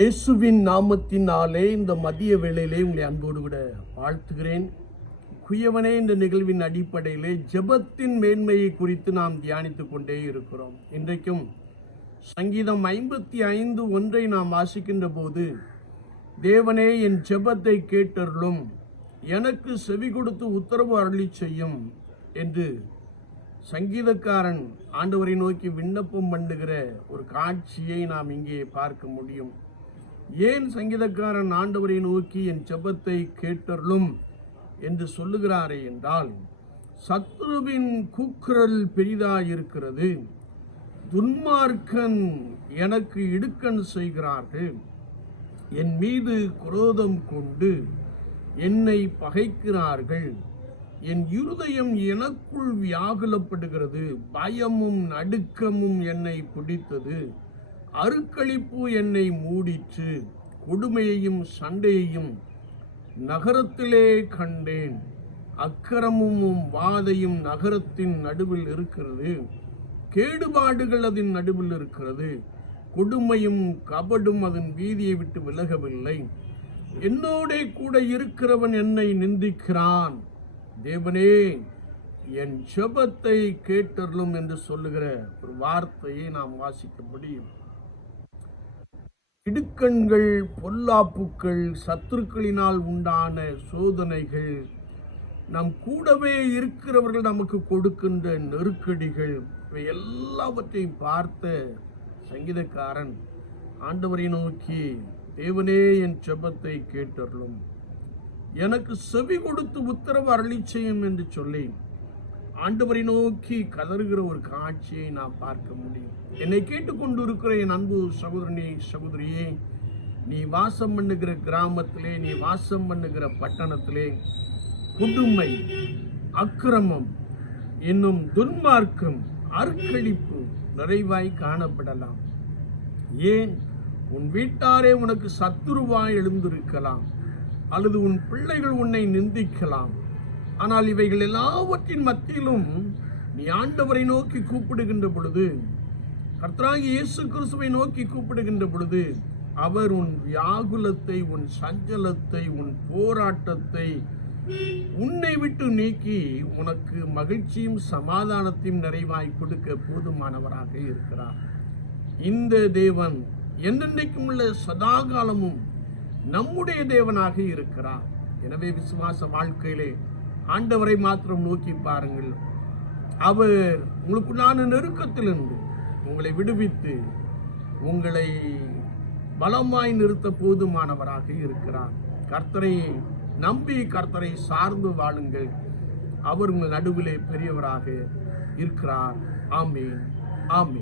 இயேசுவின் நாமத்தினாலே இந்த மதிய வேளையிலே உங்களை அன்போடு விட வாழ்த்துகிறேன். குயவனே, இந்த நிகழ்வின் அடிப்படையிலே ஜெபத்தின் மேன்மையை குறித்து நாம் தியானித்துக் கொண்டே இருக்கிறோம். இன்றைக்கும் சங்கீதம் 55:1 நாம் வாசிக்கின்ற போது, தேவனே என் ஜெபத்தை கேட்டருளும், எனக்கு செவி கொடுத்து உத்தரவு அருளி செய்யும் என்று சங்கீதக்காரன் ஆண்டவரை நோக்கி விண்ணப்பம் பண்ணுகிற ஒரு காட்சியை நாம் இங்கே பார்க்க முடியும். ஏன் சங்கீதக்காரன் ஆண்டவரை நோக்கி என் ஜெபத்தை கேட்டருளும் என்று சொல்லுகிறாரே என்றால், சத்துருவின் கூக்குரல் பெரிதாயிருக்கிறது, துன்மார்க்கன் எனக்கு இடுக்கண் செய்கிறார்கள், என் மீது குரோதம் கொண்டு என்னை பகைக்கிறார்கள், என் இருதயம் எனக்குள் வியாகுலப்படுகிறது, பயமும் நடுக்கமும் என்னை பிடித்தது, அருக்களிப்பு என்னை மூடிற்று, கொடுமையையும் சண்டையையும் நகரத்திலே கண்டேன், அக்கிரமும் வாதையும் நகரத்தின் நடுவில் இருக்கிறது, கேடுபாடுகள் அதன் நடுவில் இருக்கிறது, கொடுமையும் கபடும் அதன் வீதியை விட்டு விலகவில்லை, என்னோட கூட இருக்கிறவன் என்னை நிந்திக்கிறான், தேவனே என் ஜெபத்தை கேட்டருளும் என்று சொல்லுகிற ஒரு வார்த்தையை நாம் வாசிக்க முடியும். இடுக்கண்கள், பொல்லாப்புக்கள், சத்துருக்களினால் உண்டான சோதனைகள், நம் கூடவே இருக்கிறவர்கள் நமக்கு கொடுக்கின்ற நெருக்கடிகள், இவை எல்லாவற்றையும் பார்த்த சங்கீதக்காரன் ஆண்டவரை நோக்கி, தேவனே என் ஜெபத்தை கேட்டருளும், எனக்கு செவி கொடுத்து உத்தரவு அருளி செய்யும் என்று சொல்லி ஆண்டவரை நோக்கி கதறுகிற ஒரு காட்சியை நாம் பார்க்க முடியும். என்னை கேட்டுக்கொண்டு இருக்கிற என் அன்பு சகோதரனே, சகோதரியே, நீ வாசம் பண்ணுகிற கிராமத்திலே, நீ வாசம் பண்ணுகிற பட்டணத்திலே கொடுமை, அக்கிரமம் என்னும் துன்மார்க்கம், அருக்களிப்பு நிறைவாய் காணப்படலாம். ஏன், உன் வீட்டாரே உனக்கு சத்துருவாய் எழுந்திருக்கலாம், அல்லது உன் பிள்ளைகள் உன்னை நிந்திக்கலாம். ஆனால் இவைகள் எல்லாவற்றின் மத்தியிலும் நீ ஆண்டவரை நோக்கி கூப்பிடுகின்ற பொழுது, கர்த்தராகிய இயேசு கிறிஸ்துவை நோக்கி கூப்பிடுகின்ற பொழுது, அவர் உன் வியாகுலத்தை, உன் சஞ்சலத்தை, உன் போராட்டத்தை உன்னை விட்டு நீக்கி உனக்கு மகிழ்ச்சியும் சமாதானத்தையும் நிறைவாய் கொடுக்க போதுமானவராக இருக்கிறார். இந்த தேவன் என்னென்னைக்கும் உள்ள சதாகாலமும் நம்முடைய தேவனாக இருக்கிறார். எனவே விசுவாச வாழ்க்கையிலே ஆண்டவரை மாத்திரம் நோக்கி பாருங்கள். அவர் உங்களுக்குள்ளான நெருக்கத்திலிருந்து உங்களை விடுவித்து உங்களை பலமாய் நிறுத்த போதுமானவராக இருக்கிறார். கர்த்தரை நம்பி கர்த்தரை சார்ந்து வாழுங்கள். அவர் உங்கள் நடுவிலே பெரியவராக இருக்கிறார். ஆமென், ஆமென்.